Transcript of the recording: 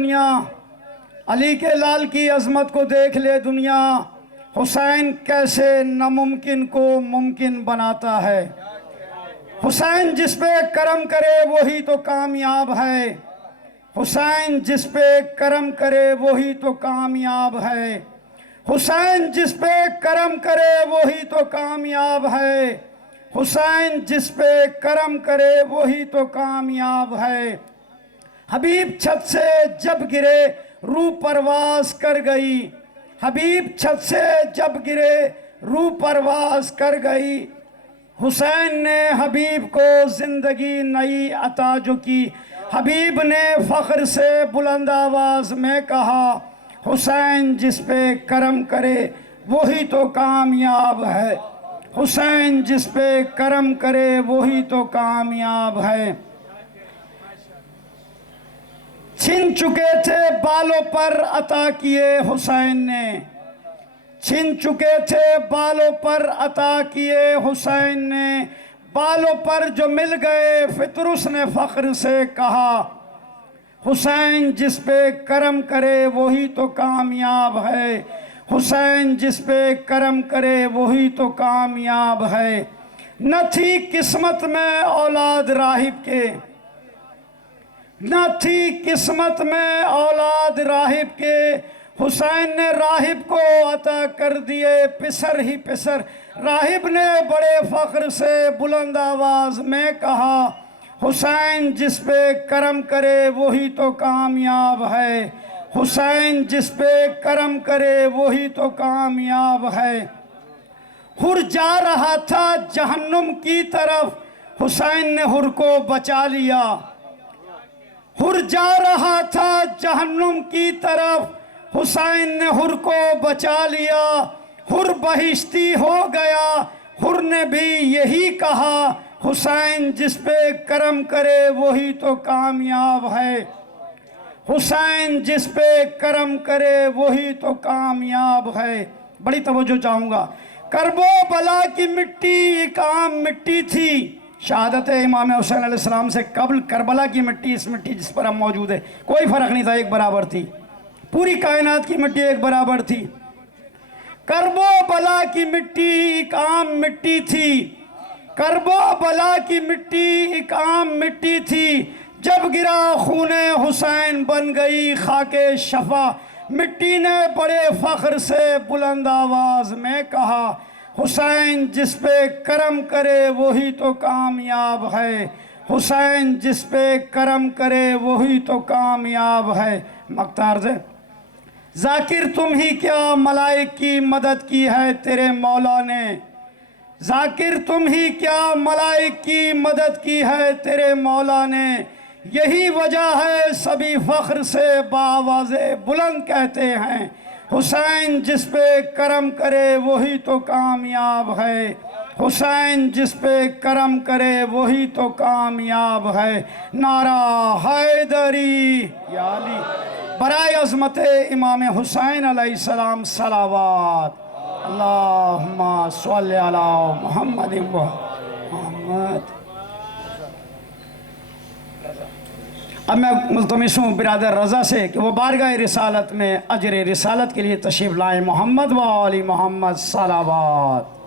دنیا، علی کے لال کی عظمت کو دیکھ لے دنیا، حسین کیسے ناممکن کو ممکن بناتا ہے۔ حسین جس پہ کرم کرے وہی تو کامیاب ہے، حسین جس پہ کرم کرے وہی تو کامیاب ہے، حسین جس پہ کرم کرے وہی تو کامیاب ہے، حسین جس پہ کرم کرے وہی تو کامیاب ہے۔ حبیب چھت سے جب گرے روح پرواز کر گئی، حبیب چھت سے جب گرے روح پرواز کر گئی، حسین نے حبیب کو زندگی نئی عطا جو کی، حبیب نے فخر سے بلند آواز میں کہا، حسین جس پہ کرم کرے وہی تو کامیاب ہے، حسین جس پہ کرم کرے وہی تو کامیاب ہے۔ چھن چکے تھے بالوں پر عطا کیے حسین نے، چھن چکے تھے بالوں پر عطا کیے حسین نے، بالوں پر جو مل گئے فطرس نے فخر سے کہا، حسین جس پہ کرم کرے وہی تو کامیاب ہے، حسین جس پہ کرم کرے وہی تو کامیاب ہے۔ نہ تھی قسمت میں اولاد راہب کے، نہ تھی قسمت میں اولاد راہب کے، حسین نے راہب کو عطا کر دیے پسر ہی پسر، راہب نے بڑے فخر سے بلند آواز میں کہا، حسین جس پہ کرم کرے وہی تو کامیاب ہے، حسین جس پہ کرم کرے وہی تو کامیاب ہے۔ حر جا رہا تھا جہنم کی طرف، حسین نے حر کو بچا لیا، حر جا رہا تھا جہنم کی طرف، حسین نے حر کو بچا لیا، حر بہشتی ہو گیا، حر نے بھی یہی کہا، حسین جس پہ کرم کرے وہی تو کامیاب ہے، حسین جس پہ کرم کرے وہی تو کامیاب ہے۔ بڑی توجہ چاہوں گا، کرب و بلا کی مٹی ایک عام مٹی تھی، شہادت امام حسین علیہ السلام سے قبل کربلا کی مٹی، اس مٹی جس پر ہم موجود ہے، کوئی فرق نہیں تھا، ایک برابر تھی، پوری کائنات کی مٹی ایک برابر تھی۔ کرب و بلا کی مٹی ایک عام مٹی تھی، کرب و بلا کی مٹی ایک عام مٹی تھی، جب گرا خون حسین بن گئی خاک شفا، مٹی نے بڑے فخر سے بلند آواز میں کہا، حسین جس پہ کرم کرے وہی تو کامیاب ہے، حسین جس پہ کرم کرے وہی تو کامیاب ہے۔ مختار سے ذاکر تم ہی کیا ملائک کی مدد کی ہے تیرے مولا نے، ذاکر تم ہی کیا ملائک کی مدد کی ہے تیرے مولا نے، یہی وجہ ہے سبھی فخر سے بآواز بلند کہتے ہیں، حسین جس پہ کرم کرے وہی تو کامیاب ہے، حسین جس پہ کرم کرے وہی تو کامیاب ہے۔ نعرہ حیدری یا علی، برائے عظمت امام حسین علیہ السلام صلوات، اللہم صلی علی محمد و محمد۔ اب میں ملتمس ہوں برادر رضا سے کہ وہ بارگاہ رسالت میں اجر رسالت کے لیے تشریف لائیں، محمد و آل محمد صلوات۔